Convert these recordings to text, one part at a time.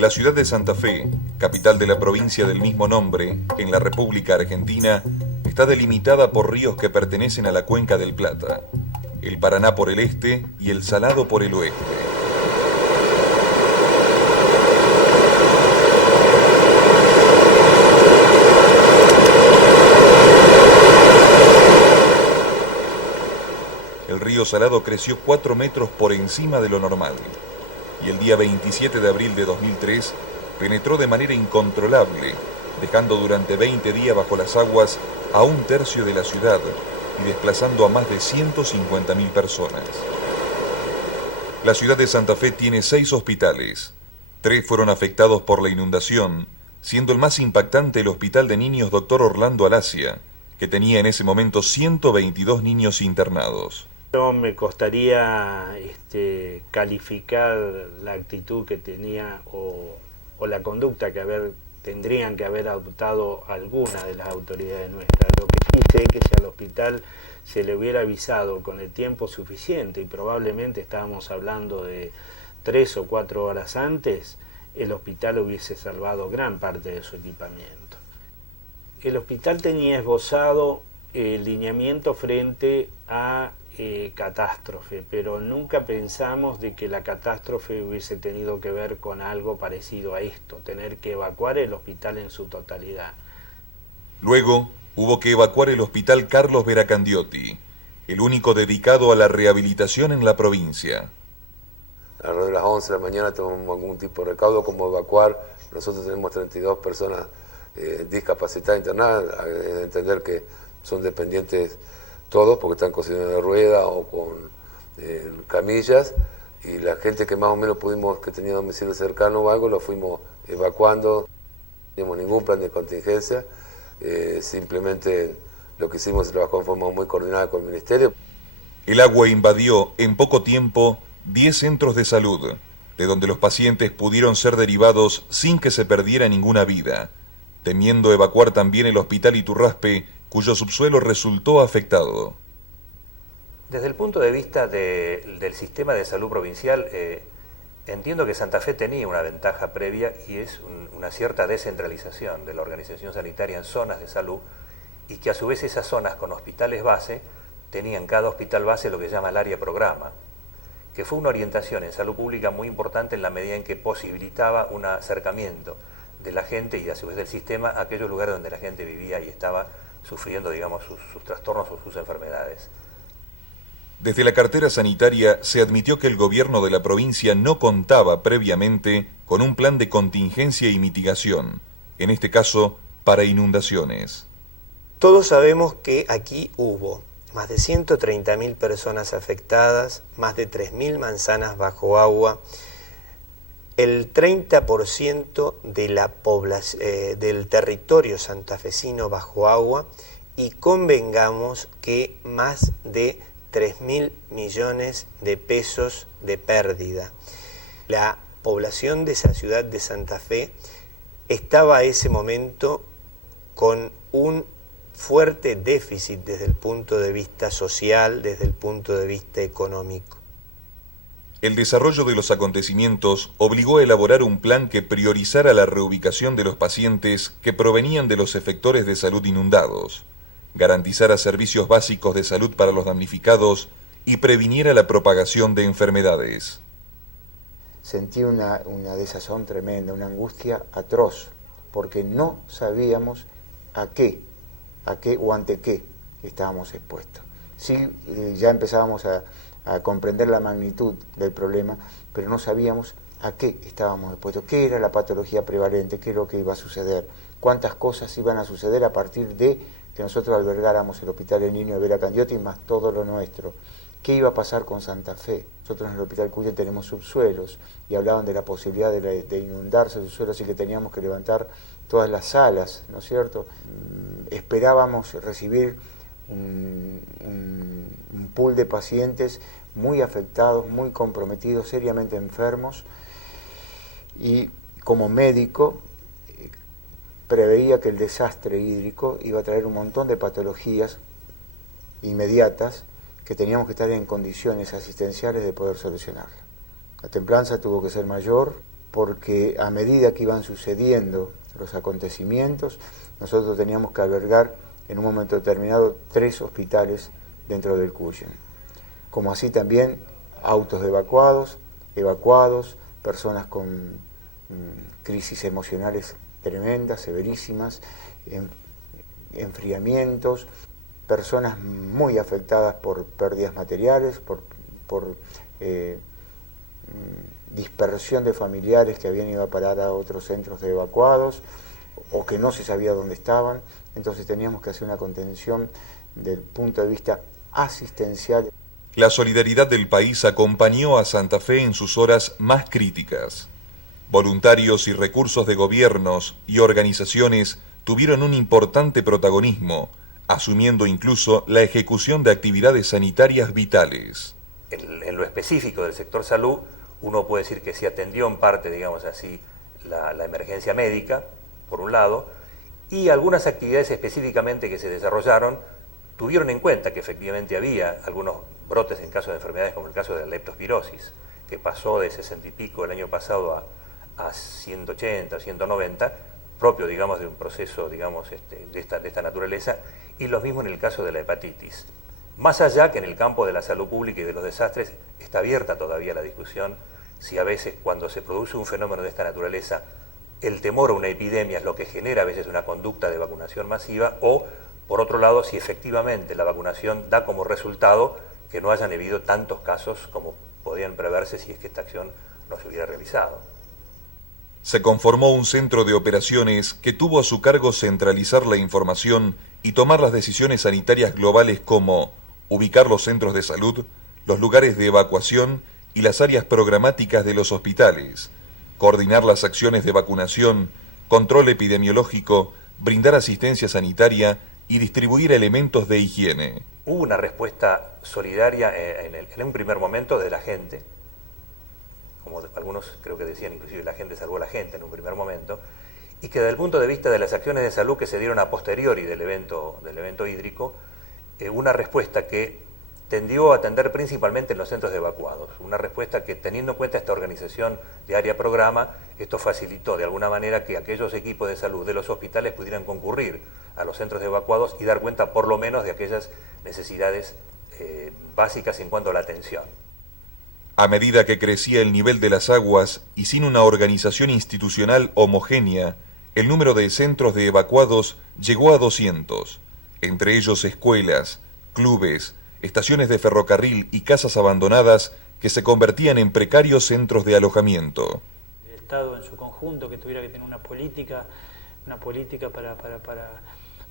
La ciudad de Santa Fe, capital de la provincia del mismo nombre, en la República Argentina, está delimitada por ríos que pertenecen a la cuenca del Plata, el Paraná por el este y el Salado por el oeste. El río Salado creció 4 metros por encima de lo normal y el día 27 de abril de 2003 penetró de manera incontrolable, dejando durante 20 días bajo las aguas a 1/3 de la ciudad y desplazando a más de 150.000 personas. La ciudad de Santa Fe tiene 6 hospitales. 3 fueron afectados por la inundación, siendo el más impactante el Hospital de Niños Dr. Orlando Alasia, que tenía en ese momento 122 niños internados. No me costaría calificar la actitud que tenía o la conducta que tendrían que haber adoptado alguna de las autoridades nuestras. Lo que sí sé es que si al hospital se le hubiera avisado con el tiempo suficiente, y probablemente estábamos hablando de 3 o 4 horas antes, el hospital hubiese salvado gran parte de su equipamiento. El hospital tenía esbozado el lineamiento frente a catástrofe, pero nunca pensamos de que la catástrofe hubiese tenido que ver con algo parecido a esto, tener que evacuar el hospital en su totalidad. Luego hubo que evacuar el Hospital Carlos Veracandiotti, el único dedicado a la rehabilitación en la provincia. Alrededor de las 11 de la mañana tomamos algún tipo de recaudo como evacuar. Nosotros tenemos 32 personas discapacitadas internadas, a entender que son dependientes todos porque están con silla de rueda o con camillas, y la gente que más o menos pudimos, que tenía domicilio cercano o algo, lo fuimos evacuando. No teníamos ningún plan de contingencia, simplemente lo que hicimos se trabajó en forma muy coordinada con el Ministerio. El agua invadió en poco tiempo 10 centros de salud, de donde los pacientes pudieron ser derivados sin que se perdiera ninguna vida, temiendo evacuar también el Hospital Iturraspe, cuyo subsuelo resultó afectado. Desde el punto de vista del sistema de salud provincial, entiendo que Santa Fe tenía una ventaja previa y es una cierta descentralización de la organización sanitaria en zonas de salud, y que a su vez esas zonas con hospitales base tenían cada hospital base lo que se llama el área programa, que fue una orientación en salud pública muy importante en la medida en que posibilitaba un acercamiento de la gente y a su vez del sistema a aquellos lugares donde la gente vivía y estaba sufriendo, digamos, sus trastornos o sus enfermedades. Desde la cartera sanitaria se admitió que el gobierno de la provincia no contaba previamente con un plan de contingencia y mitigación, en este caso para inundaciones. Todos sabemos que aquí hubo más de 130.000 personas afectadas, más de 3.000 manzanas bajo agua, el 30% de la del territorio santafesino bajo agua, y convengamos que más de 3.000 millones de pesos de pérdida. La población de esa ciudad de Santa Fe estaba a ese momento con un fuerte déficit desde el punto de vista social, desde el punto de vista económico. El desarrollo de los acontecimientos obligó a elaborar un plan que priorizara la reubicación de los pacientes que provenían de los efectores de salud inundados, garantizara servicios básicos de salud para los damnificados y previniera la propagación de enfermedades. Sentí una desazón tremenda, una angustia atroz, porque no sabíamos a qué o ante qué estábamos expuestos. Sí, ya empezábamos a comprender la magnitud del problema, pero no sabíamos a qué estábamos expuestos, qué era la patología prevalente, qué es lo que iba a suceder, cuántas cosas iban a suceder a partir de que nosotros albergáramos el Hospital del Niño de Veracandiotti más todo lo nuestro. ¿Qué iba a pasar con Santa Fe? Nosotros en el Hospital Cuya tenemos subsuelos y hablaban de la posibilidad de inundarse el subsuelo, así que teníamos que levantar todas las salas, ¿no es cierto? Esperábamos recibir un pool de pacientes muy afectados, muy comprometidos, seriamente enfermos, y como médico preveía que el desastre hídrico iba a traer un montón de patologías inmediatas que teníamos que estar en condiciones asistenciales de poder solucionarla. La templanza tuvo que ser mayor, porque a medida que iban sucediendo los acontecimientos, nosotros teníamos que albergar en un momento determinado 3 hospitales dentro del Cuyen, como así también autos evacuados, personas con crisis emocionales tremendas, severísimas, enfriamientos, personas muy afectadas por pérdidas materiales, por dispersión de familiares que habían ido a parar a otros centros de evacuados o que no se sabía dónde estaban. Entonces teníamos que hacer una contención del punto de vista asistencial. La solidaridad del país acompañó a Santa Fe en sus horas más críticas. Voluntarios y recursos de gobiernos y organizaciones tuvieron un importante protagonismo, asumiendo incluso la ejecución de actividades sanitarias vitales. En lo específico del sector salud, uno puede decir que se atendió en parte, digamos así, la emergencia médica, por un lado, y algunas actividades específicamente que se desarrollaron tuvieron en cuenta que efectivamente había algunos brotes en casos de enfermedades como el caso de la leptospirosis, que pasó de 60 y pico el año pasado a 180, 190, propio, digamos, de un proceso, digamos, de esta naturaleza, y lo mismo en el caso de la hepatitis. Más allá que en el campo de la salud pública y de los desastres está abierta todavía la discusión si a veces cuando se produce un fenómeno de esta naturaleza el temor a una epidemia es lo que genera a veces una conducta de vacunación masiva o, por otro lado, si efectivamente la vacunación da como resultado que no hayan habido tantos casos como podían preverse si es que esta acción no se hubiera realizado. Se conformó un centro de operaciones que tuvo a su cargo centralizar la información y tomar las decisiones sanitarias globales como ubicar los centros de salud, los lugares de evacuación y las áreas programáticas de los hospitales, coordinar las acciones de vacunación, control epidemiológico, brindar asistencia sanitaria y distribuir elementos de higiene. Hubo una respuesta solidaria en un primer momento de la gente, como algunos creo que decían, inclusive la gente salvó a la gente en un primer momento, y que desde el punto de vista de las acciones de salud que se dieron a posteriori del evento hídrico, una respuesta que tendió a atender principalmente en los centros de evacuados, una respuesta que teniendo en cuenta esta organización de área programa, esto facilitó de alguna manera que aquellos equipos de salud de los hospitales pudieran concurrir a los centros de evacuados y dar cuenta por lo menos de aquellas necesidades básicas en cuanto a la atención. A medida que crecía el nivel de las aguas y sin una organización institucional homogénea, el número de centros de evacuados llegó a 200, entre ellos escuelas, clubes, estaciones de ferrocarril y casas abandonadas que se convertían en precarios centros de alojamiento. El Estado en su conjunto que tuviera que tener una política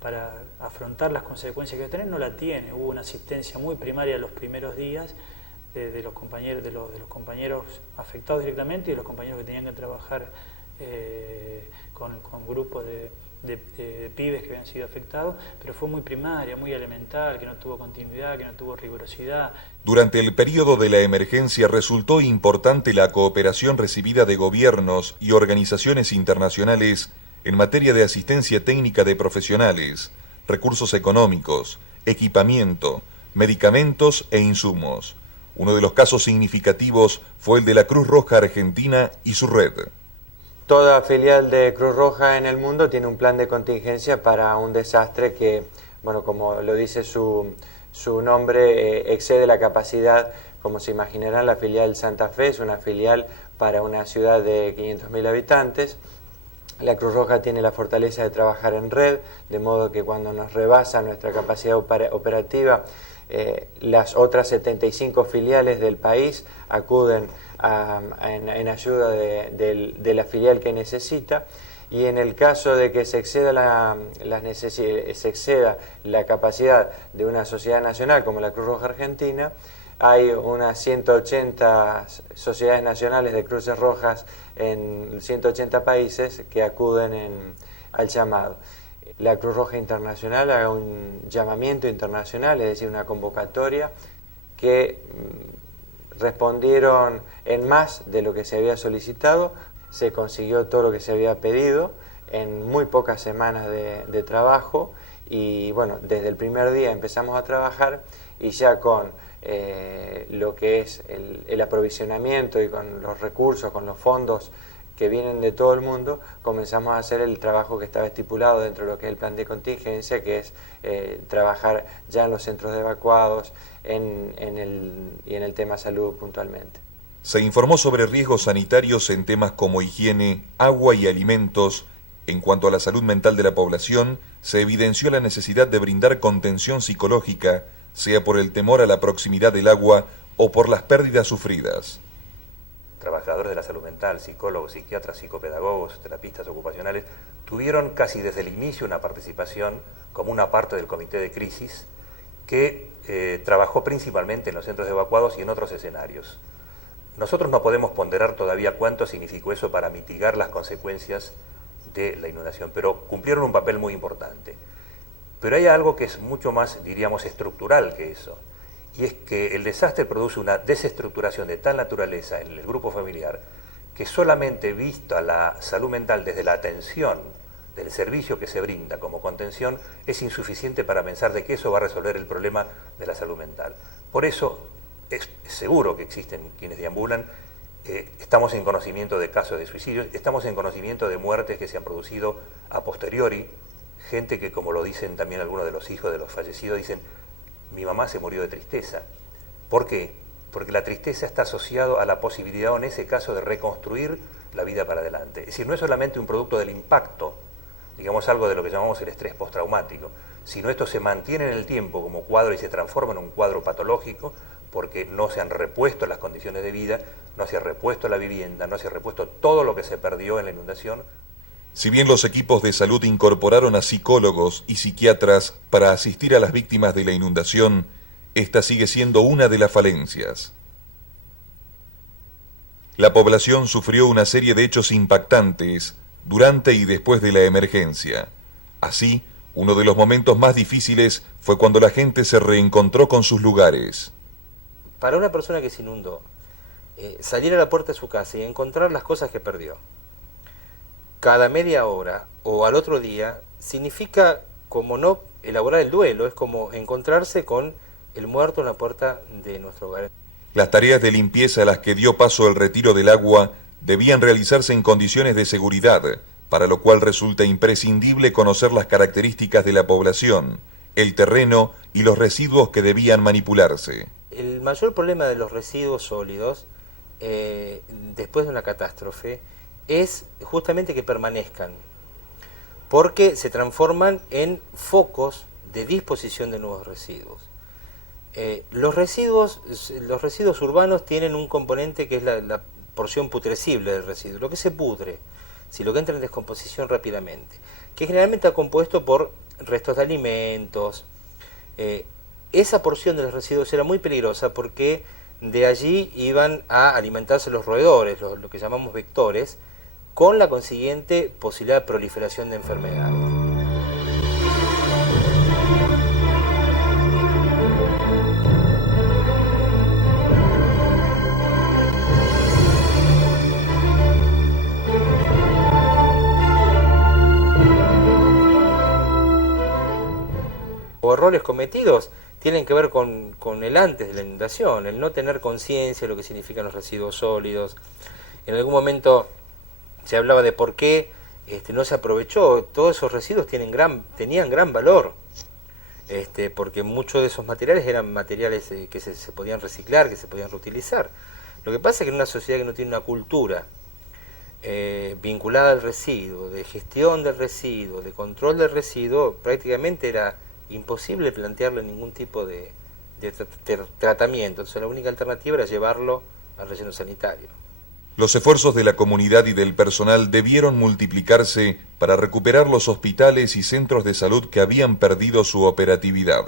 para afrontar las consecuencias que va a tener, no la tiene. Hubo una asistencia muy primaria los primeros días de los compañeros afectados directamente y de los compañeros que tenían que trabajar con grupos de pibes que habían sido afectados, pero fue muy primaria, muy elemental, que no tuvo continuidad, que no tuvo rigurosidad. Durante el periodo de la emergencia resultó importante la cooperación recibida de gobiernos y organizaciones internacionales en materia de asistencia técnica de profesionales, recursos económicos, equipamiento, medicamentos e insumos. Uno de los casos significativos fue el de la Cruz Roja Argentina y su red. Toda filial de Cruz Roja en el mundo tiene un plan de contingencia para un desastre que, bueno, como lo dice su nombre, excede la capacidad. Como se imaginarán, la filial Santa Fe es una filial para una ciudad de 500.000 habitantes. La Cruz Roja tiene la fortaleza de trabajar en red, de modo que cuando nos rebasa nuestra capacidad operativa, las otras 75 filiales del país acuden en ayuda de la filial que necesita, y en el caso de que se exceda la capacidad de una sociedad nacional como la Cruz Roja Argentina, hay unas 180 sociedades nacionales de Cruces Rojas en 180 países que acuden al llamado. La Cruz Roja Internacional haga un llamamiento internacional, es decir, una convocatoria, que respondieron en más de lo que se había solicitado, se consiguió todo lo que se había pedido en muy pocas semanas de trabajo, y bueno, desde el primer día empezamos a trabajar y ya con lo que es el aprovisionamiento y con los recursos, con los fondos que vienen de todo el mundo, comenzamos a hacer el trabajo que estaba estipulado dentro de lo que es el plan de contingencia, que es trabajar ya en los centros de evacuados y en el tema salud puntualmente. Se informó sobre riesgos sanitarios en temas como higiene, agua y alimentos. En cuanto a la salud mental de la población, se evidenció la necesidad de brindar contención psicológica, sea por el temor a la proximidad del agua o por las pérdidas sufridas. Trabajadores de la salud mental, psicólogos, psiquiatras, psicopedagogos, terapistas ocupacionales, tuvieron casi desde el inicio una participación como una parte del comité de crisis que trabajó principalmente en los centros evacuados y en otros escenarios. Nosotros no podemos ponderar todavía cuánto significó eso para mitigar las consecuencias de la inundación, pero cumplieron un papel muy importante. Pero hay algo que es mucho más, diríamos, estructural que eso, y es que el desastre produce una desestructuración de tal naturaleza en el grupo familiar que solamente visto a la salud mental desde la atención del servicio que se brinda como contención es insuficiente para pensar de que eso va a resolver el problema de la salud mental. Por eso es seguro que existen quienes deambulan, estamos en conocimiento de casos de suicidios, estamos en conocimiento de muertes que se han producido a posteriori, gente que, como lo dicen también algunos de los hijos de los fallecidos, dicen: mi mamá se murió de tristeza. ¿Por qué? Porque la tristeza está asociada a la posibilidad, en ese caso, de reconstruir la vida para adelante. Es decir, no es solamente un producto del impacto, digamos algo de lo que llamamos el estrés postraumático, sino esto se mantiene en el tiempo como cuadro y se transforma en un cuadro patológico porque no se han repuesto las condiciones de vida, no se ha repuesto la vivienda, no se ha repuesto todo lo que se perdió en la inundación. Si bien los equipos de salud incorporaron a psicólogos y psiquiatras para asistir a las víctimas de la inundación, esta sigue siendo una de las falencias. La población sufrió una serie de hechos impactantes durante y después de la emergencia. Así, uno de los momentos más difíciles fue cuando la gente se reencontró con sus lugares. Para una persona que se inundó, salir a la puerta de su casa y encontrar las cosas que perdió, cada media hora o al otro día, significa como no elaborar el duelo, es como encontrarse con el muerto en la puerta de nuestro hogar. Las tareas de limpieza a las que dio paso el retiro del agua debían realizarse en condiciones de seguridad, para lo cual resulta imprescindible conocer las características de la población, el terreno y los residuos que debían manipularse. El mayor problema de los residuos sólidos, después de una catástrofe, es justamente que permanezcan, porque se transforman en focos de disposición de nuevos residuos. Los residuos urbanos tienen un componente que es la porción putrecible del residuo, lo que se pudre, si lo que entra en descomposición rápidamente, que generalmente está compuesto por restos de alimentos. Esa porción de los residuos era muy peligrosa porque de allí iban a alimentarse los roedores, lo que llamamos vectores, con la consiguiente posibilidad de proliferación de enfermedades. O errores cometidos tienen que ver con el antes de la inundación, el no tener conciencia de lo que significan los residuos sólidos. En algún momento se hablaba de por qué no se aprovechó. Todos esos residuos tenían gran valor, porque muchos de esos materiales eran materiales que se podían reciclar, que se podían reutilizar. Lo que pasa es que en una sociedad que no tiene una cultura vinculada al residuo, de gestión del residuo, de control del residuo, prácticamente era imposible plantearle ningún tipo de tratamiento. Entonces la única alternativa era llevarlo al relleno sanitario. Los esfuerzos de la comunidad y del personal debieron multiplicarse para recuperar los hospitales y centros de salud que habían perdido su operatividad.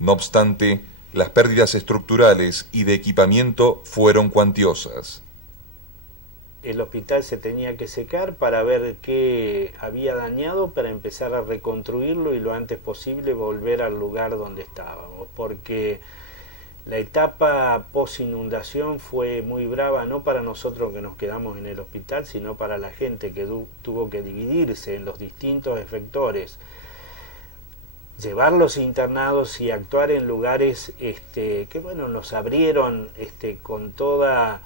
No obstante, las pérdidas estructurales y de equipamiento fueron cuantiosas. El hospital se tenía que secar para ver qué había dañado, para empezar a reconstruirlo y lo antes posible volver al lugar donde estábamos, porque la etapa post-inundación fue muy brava, no para nosotros que nos quedamos en el hospital, sino para la gente que tuvo que dividirse en los distintos efectores, llevarlos internados y actuar en lugares que bueno, nos abrieron con toda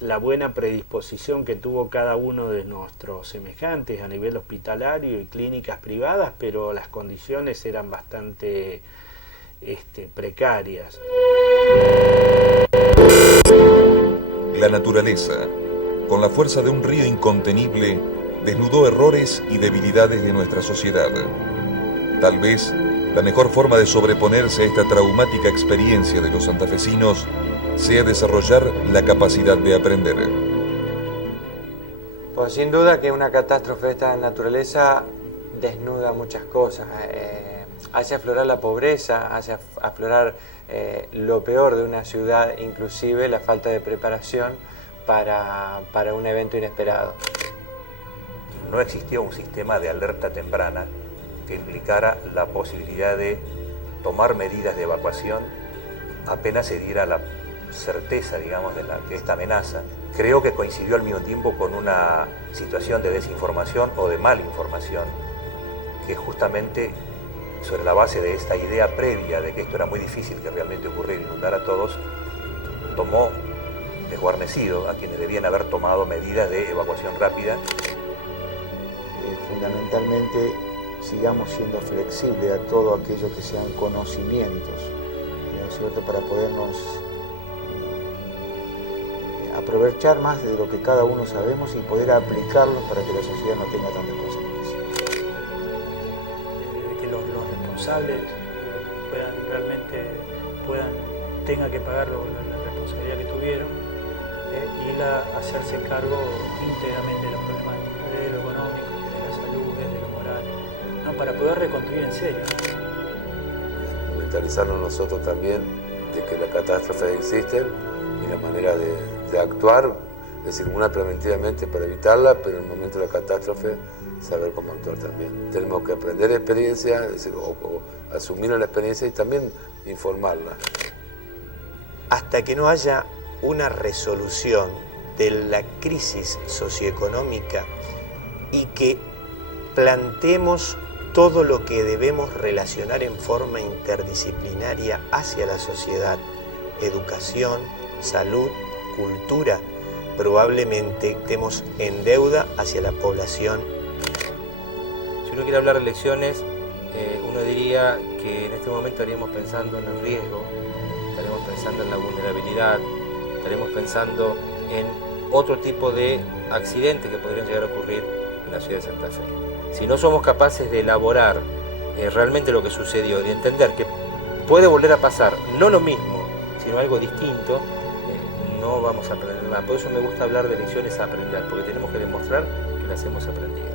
la buena predisposición que tuvo cada uno de nuestros semejantes a nivel hospitalario y clínicas privadas, pero las condiciones eran bastante precarias. La naturaleza, con la fuerza de un río incontenible, desnudó errores y debilidades de nuestra sociedad. Tal vez la mejor forma de sobreponerse a esta traumática experiencia de los santafesinos sea desarrollar la capacidad de aprender. Pues sin duda que una catástrofe de esta naturaleza desnuda muchas cosas, hace aflorar la pobreza, hace aflorar lo peor de una ciudad, inclusive la falta de preparación para un evento inesperado. No existió un sistema de alerta temprana que implicara la posibilidad de tomar medidas de evacuación apenas se diera la certeza, digamos, de esta amenaza. Creo que coincidió al mismo tiempo con una situación de desinformación o de malinformación, que justamente sobre la base de esta idea previa de que esto era muy difícil que realmente ocurriera, inundar a todos, tomó desguarnecido a quienes debían haber tomado medidas de evacuación rápida. Fundamentalmente, sigamos siendo flexibles a todo aquello que sean conocimientos, ¿no es cierto?, para podernos aprovechar más de lo que cada uno sabemos y poder aplicarlos para que la sociedad no tenga tantas consecuencias. Que los responsables tengan que pagar la responsabilidad que tuvieron y hacerse cargo íntegramente de la problemática, desde lo económico, desde la salud, desde lo moral, ¿no? Para poder reconstruir en serio. Mentalizarnos nosotros también de que las catástrofes existen y la manera de actuar, es decir, una preventivamente para evitarla, pero en el momento de la catástrofe saber cómo actuar también. Tenemos que aprender experiencia, es decir, o asumir la experiencia y también informarla. Hasta que no haya una resolución de la crisis socioeconómica y que planteemos todo lo que debemos relacionar en forma interdisciplinaria hacia la sociedad, educación, salud, cultura, probablemente estemos en deuda hacia la población. Si uno quiere hablar de elecciones, uno diría que en este momento estaríamos pensando en el riesgo, estaríamos pensando en la vulnerabilidad, estaremos pensando en otro tipo de accidentes que podrían llegar a ocurrir en la ciudad de Santa Fe. Si no somos capaces de elaborar realmente lo que sucedió, de entender que puede volver a pasar, no lo mismo, sino algo distinto, no vamos a aprender nada. Por eso me gusta hablar de lecciones a aprender, porque tenemos que demostrar que las hemos aprendido.